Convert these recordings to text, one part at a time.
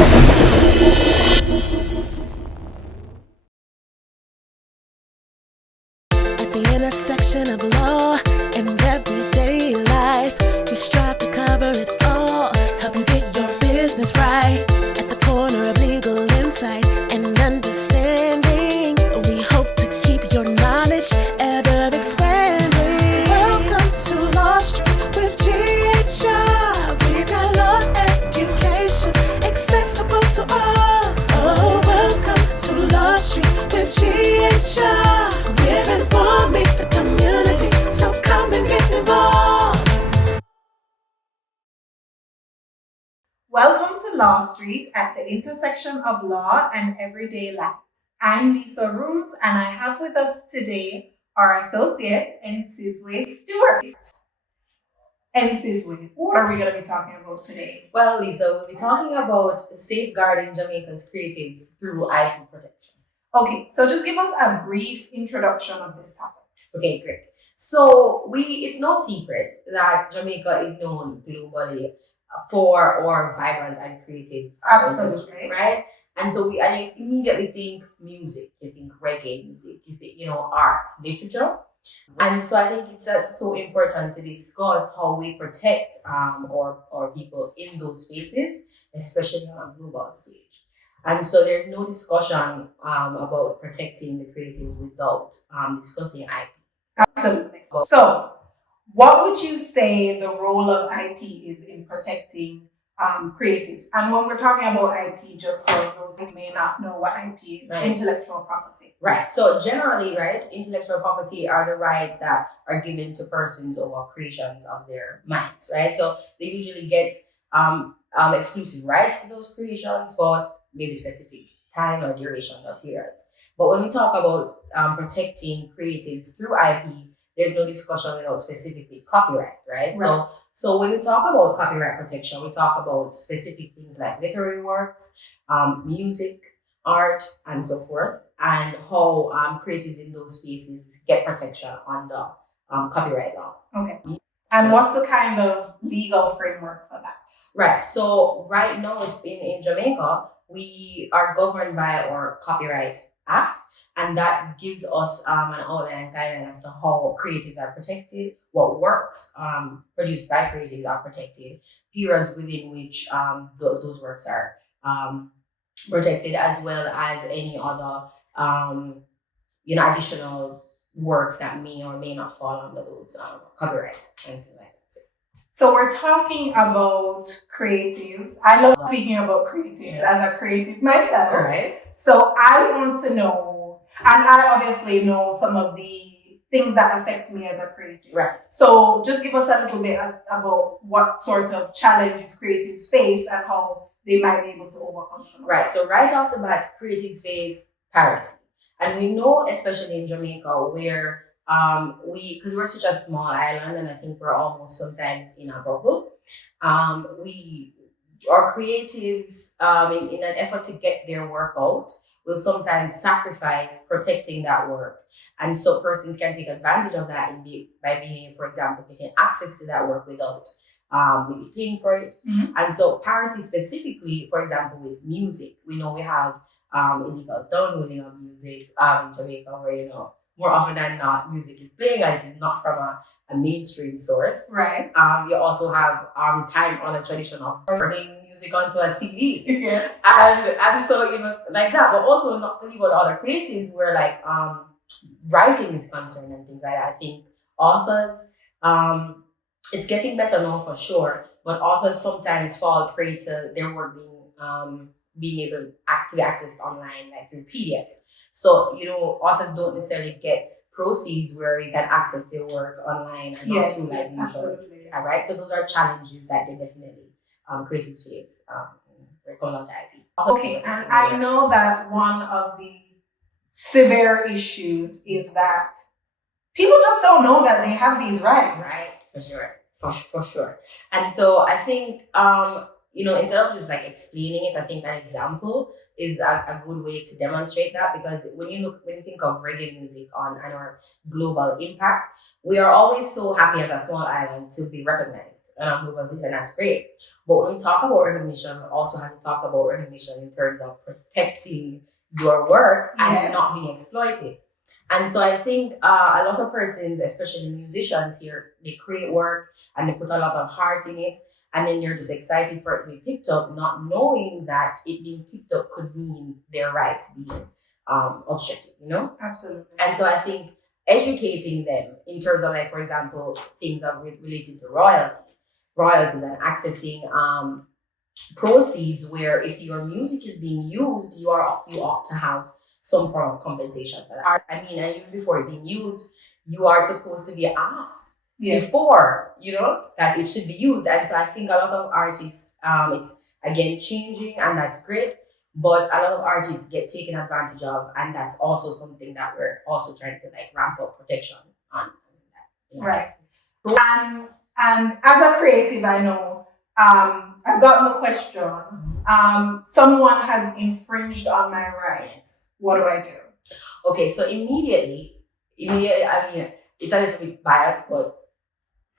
At the intersection of law and everyday life, we strive to cover it all, help you get your business right. At the corner of legal insight and understanding, we hope to keep your knowledge ever expanding. Welcome to Law Street with GHR. We've got law education accessible to all. Oh, welcome to Law Street with GHR. We're informing the community, so come and get involved. Welcome to Law Street at the intersection of law and everyday life. I'm Lisa Rooms, and I have with us today our associate, Nsizwe Stewart. Nsizwe, what are we going to be talking about today? Well, Lisa, we'll be talking about safeguarding Jamaica's creatives through IP protection. Okay, so just give us a brief introduction of this topic. Okay, great. So it's no secret that Jamaica is known globally for our vibrant and creative Absolutely. industry, right? And so you immediately think music, you think reggae music, you think, arts, literature. And so I think it's so important to discuss how we protect our people in those spaces, especially on a global stage. And so there's no discussion about protecting the creatives without discussing IP. Absolutely. So, what would you say the role of IP is in protecting creatives? And when we're talking about IP, just for those who may not know what IP is, Right. Intellectual property. Right. So generally, right, intellectual property are the rights that are given to persons over creations of their minds, right? So they usually get exclusive rights to those creations for maybe specific time or duration or period. But when we talk about protecting creatives through IP, there's no discussion without specifically copyright, right? So when we talk about copyright protection, we talk about specific things like literary works, music, art, and so forth, and how creatives in those spaces get protection under copyright law. Okay. And what's the kind of legal framework for that? Right. So right now, in Jamaica, we are governed by our Copyright Act, and that gives us an outline and guideline as to how creatives are protected, what works produced by creatives are protected, periods within which those works are protected, as well as any other additional works that may or may not fall under those copyright, anything like that. So we're talking about creatives. I love speaking about creatives as a creative myself. Right. So I want to know, and I obviously know some of the things that affect me as a creative. Right. So just give us a little bit about what sort of challenges creatives face and how they might be able to overcome some of Right. those. So right off the bat, creatives face piracy. And we know, especially in Jamaica, where because we're such a small island, and I think we're almost sometimes in a bubble. Our creatives, in an effort to get their work out, will sometimes sacrifice protecting that work, and so persons can take advantage of that by being, for example, getting access to that work without maybe paying for it. Mm-hmm. And so piracy specifically, for example, with music, we know we have illegal downloading of music in Jamaica, where more often than not, music is playing and it is not from a mainstream source. Right. You also have time-honored tradition of burning music onto a CD. Yes. And so, like that. But also not to leave out other creatives where like writing is concerned and things like that. I think authors, it's getting better now for sure, but authors sometimes fall prey to their work being able to be accessed online, like through PDFs. So, authors don't necessarily get proceeds where you can access their work online and not through like absolutely. All right. So those are challenges that they definitely creatives face when it comes on to IP. Okay, and I know that one of the severe issues is that people just don't know that they have these rights. Right, for sure. For sure. And so I think instead of just like explaining it, I think an example is a good way to demonstrate that, because when you think of reggae music and our global impact, we are always so happy as a small island to be recognized on a global scene, and that's great. But when we talk about recognition, we also have to talk about recognition in terms of protecting your work and not being exploited. And so I think a lot of persons, especially musicians here, they create work and they put a lot of heart in it, and then they're just excited for it to be picked up, not knowing that it being picked up could mean their rights being obstructed, Absolutely. And so I think educating them in terms of, like, for example, things that related to royalties and accessing proceeds, where if your music is being used, you ought to have some form of compensation for that. I mean, and even before it being used, you are supposed to be asked before, that it should be used. And so I think a lot of artists, it's again changing, and that's great. But a lot of artists get taken advantage of, and that's also something that we're also trying to like ramp up protection on. Right. And as a creative, I know I've gotten a question. Someone has infringed on my rights. What do I do? Okay, so immediately, I mean, it's a little bit biased, but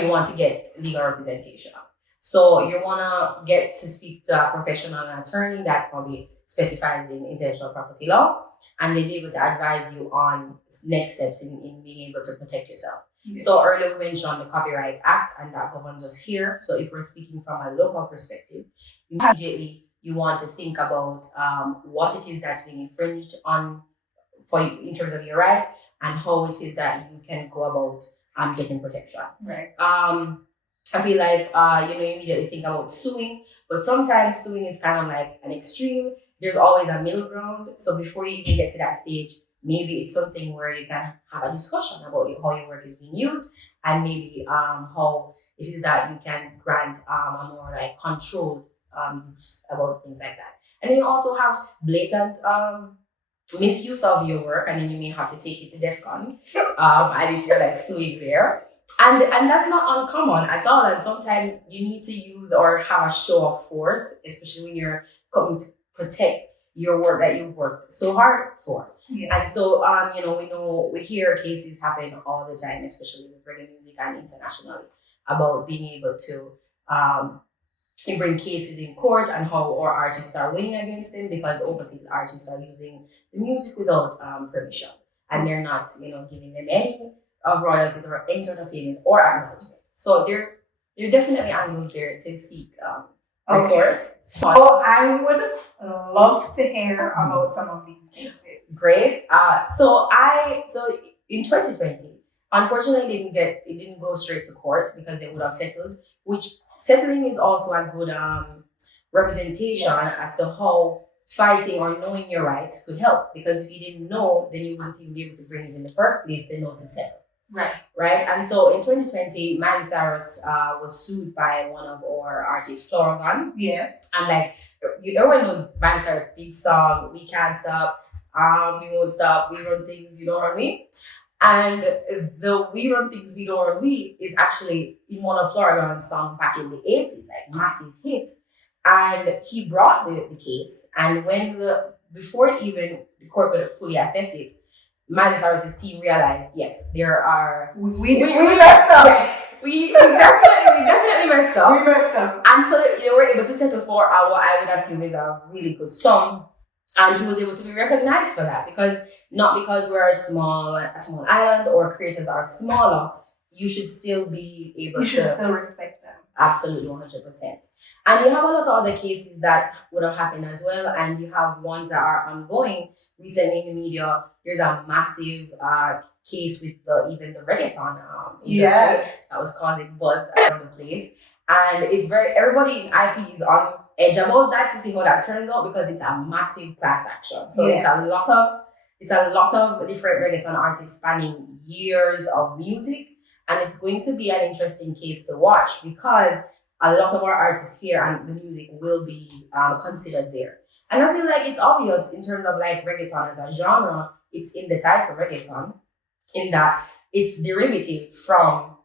you want to get legal representation. So you want to get to speak to a professional attorney that probably specifies in intellectual property law, and they'll be able to advise you on next steps in being able to protect yourself. Yes. So earlier we mentioned the Copyright Act, and that governs us here. So if we're speaking from a local perspective, immediately you want to think about what it is that's being infringed on for you in terms of your rights, and how it is that you can go about getting protection. Right. I feel like you immediately think about suing, but sometimes suing is kind of like an extreme. There's always a middle ground. So before you even get to that stage, maybe it's something where you can have a discussion about how your work is being used, and maybe how it is that you can grant a more like controlled use about things like that. And then you also have blatant misuse of your work, and then you may have to take it to DEFCON and if you're like suing there. And that's not uncommon at all. And sometimes you need to use or have a show of force, especially when you're coming to protect your work that you've worked so hard for. Yes. And so, we hear cases happen all the time, especially with reggae music and internationally, about being able to bring cases in court and how our artists are winning against them because overseas artists are using the music without permission, and they're not, giving them any of royalties or any sort of payment or acknowledgement. So there definitely angles there to seek recourse. So I would love to hear about some of these cases. Great. So in 2020, unfortunately, it didn't go straight to court because they would have settled. Which settling is also a good representation as to how fighting or knowing your rights could help. Because if you didn't know, then you wouldn't even be able to bring it in the first place to know to settle. Right. And so in 2020, Miley Cyrus was sued by one of our artists, Flora. Yes. And like everyone knows Miley Cyrus' big song, "We Can't Stop," "We Won't Stop," "We Run Things, You Don't Run Me." And the "We Run Things, We Don't Run Me" is actually in one of Florian's songs back in the 80s, like massive hit. And he brought the case, and before even the court could fully assess it, Miley Cyrus's team realized, yes, there are... We messed up. Yes, we definitely messed up. We messed up. And so they were able to settle for what I would assume is a really good sum. And he was able to be recognized for that, not because we're a small island or creators are smaller, you should still be able to... You should still respect them. Absolutely, 100%. And you have a lot of other cases that would have happened as well, and you have ones that are ongoing. Recently in the media, there's a massive case with even the reggaeton industry that was causing buzz around the place. And everybody in IP is on edge about that to see how that turns out, because it's a massive class action. So it's a lot of different reggaeton artists spanning years of music, and it's going to be an interesting case to watch because a lot of our artists here and the music will be considered there. And I feel like it's obvious in terms of like reggaeton as a genre, it's in the title reggaeton, in that it's derivative from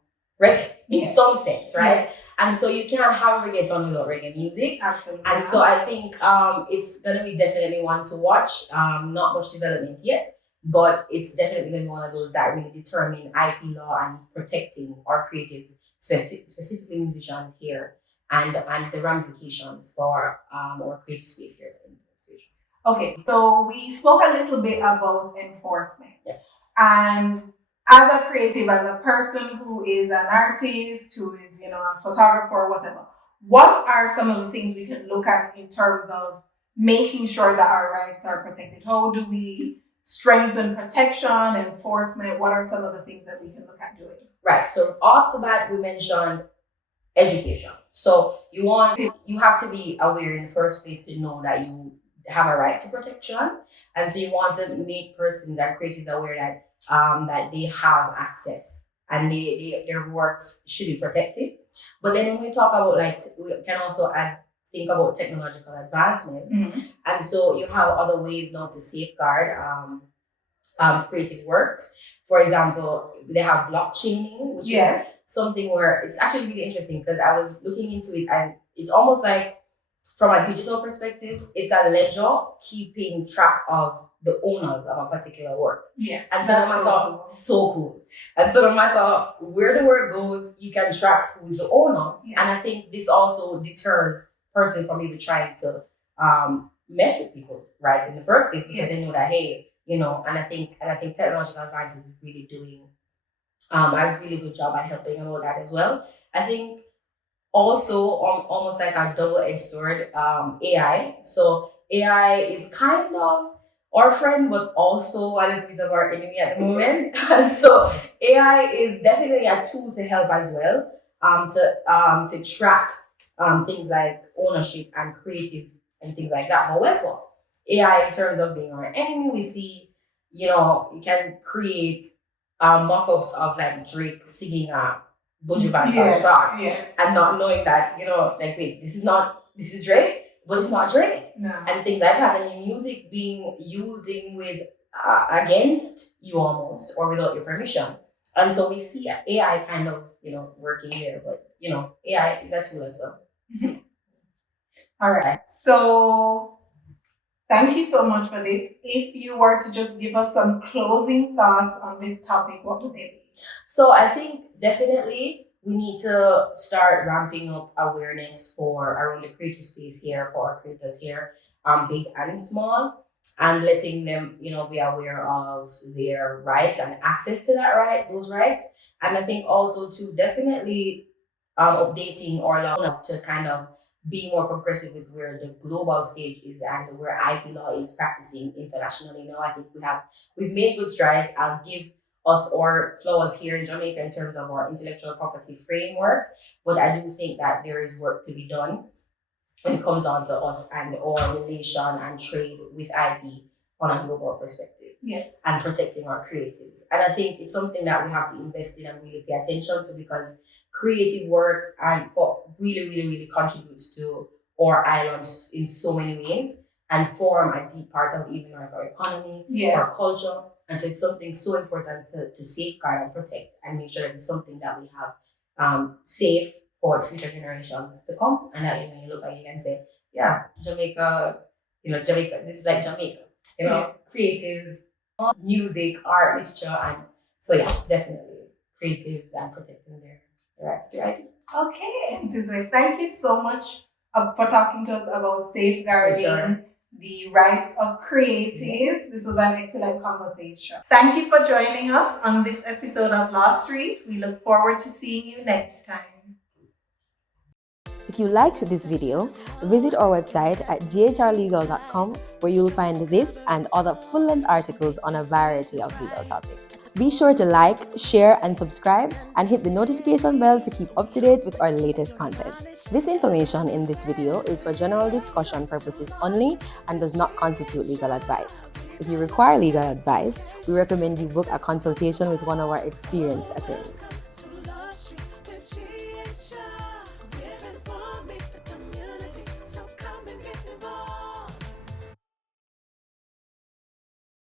reggae in some sense, right? And so you can't have reggaeton without reggae music. Absolutely. And so I think it's gonna be definitely one to watch. Not much development yet, but it's definitely gonna be one of those that really determine IP law and protecting our creatives, specifically musicians here, and the ramifications for our creative space here in the future. Okay, so we spoke a little bit about enforcement. Yeah. And as a creative, as a person who is an artist, who is, a photographer or whatever, what are some of the things we can look at in terms of making sure that our rights are protected? How do we strengthen protection, enforcement? What are some of the things that we can look at doing? Right. So off the bat, we mentioned education. So you have to be aware in the first place to know that you have a right to protection, and so you want to make persons and creatives aware that that they have access and their works should be protected. But then when we talk about we can also think about technological advancement, and so you have other ways now to safeguard creative works. For example, they have blockchaining, which is something where it's actually really interesting because I was looking into it, and it's almost like from a digital perspective, it's a ledger keeping track of the owners of a particular work. Yes. And so no matter so cool. And so no matter where the work goes, you can track who's the owner. Yeah. And I think this also deters person from even trying to mess with people's rights in the first place, because they know that, hey, and I think technological advances is really doing a really good job at helping about that as well. I think also almost like a double-edged sword, AI. So AI is kind of our friend, but also a little bit of our enemy at the moment. And so AI is definitely a tool to help as well, to track things like ownership and creative and things like that. However, AI in terms of being our enemy, we see, you can create mock-ups of like Drake singing a Buju Banton song, and not knowing that, wait, this is Drake, but it's not Drake. No. And things like that, and your music being used in ways against you almost, or without your permission. And so we see AI kind of, working there, but, AI is a tool as well. All right. So thank you so much for this. If you were to just give us some closing thoughts on this topic, what would they be? So I think definitely we need to start ramping up awareness for around the creative space here, for our creators here, big and small, and letting them, be aware of their rights and access to those rights. And I think also to definitely updating our laws to kind of be more progressive with where the global stage is and where IP law is practicing internationally now. I think we've made good strides. I'll give us our flowers here in Jamaica in terms of our intellectual property framework, but I do think that there is work to be done when it comes on to us and our relation and trade with IP on a global perspective. Yes. And protecting our creatives. And I think it's something that we have to invest in and really pay attention to, because creative works and for really, really, really contributes to our islands in so many ways and form a deep part of even our economy, our culture. And so it's something so important to safeguard and protect and make sure that it's something that we have safe for future generations to come. And that when you look back, you can say, yeah, Jamaica, Jamaica, this is like Jamaica, creatives, music, art, literature. And so yeah, definitely creatives and protecting their rights. Okay, and Sizwe, thank you so much for talking to us about safeguarding the rights of creatives. This was an excellent conversation. Thank you for joining us on this episode of Law Street. We look forward to seeing you next time. If you liked this video, visit our website at ghrlegal.com, where you'll find this and other full-length articles on a variety of legal topics. Be sure to like, share, and subscribe, and hit the notification bell to keep up to date with our latest content. This information in this video is for general discussion purposes only and does not constitute legal advice. If you require legal advice, we recommend you book a consultation with one of our experienced attorneys.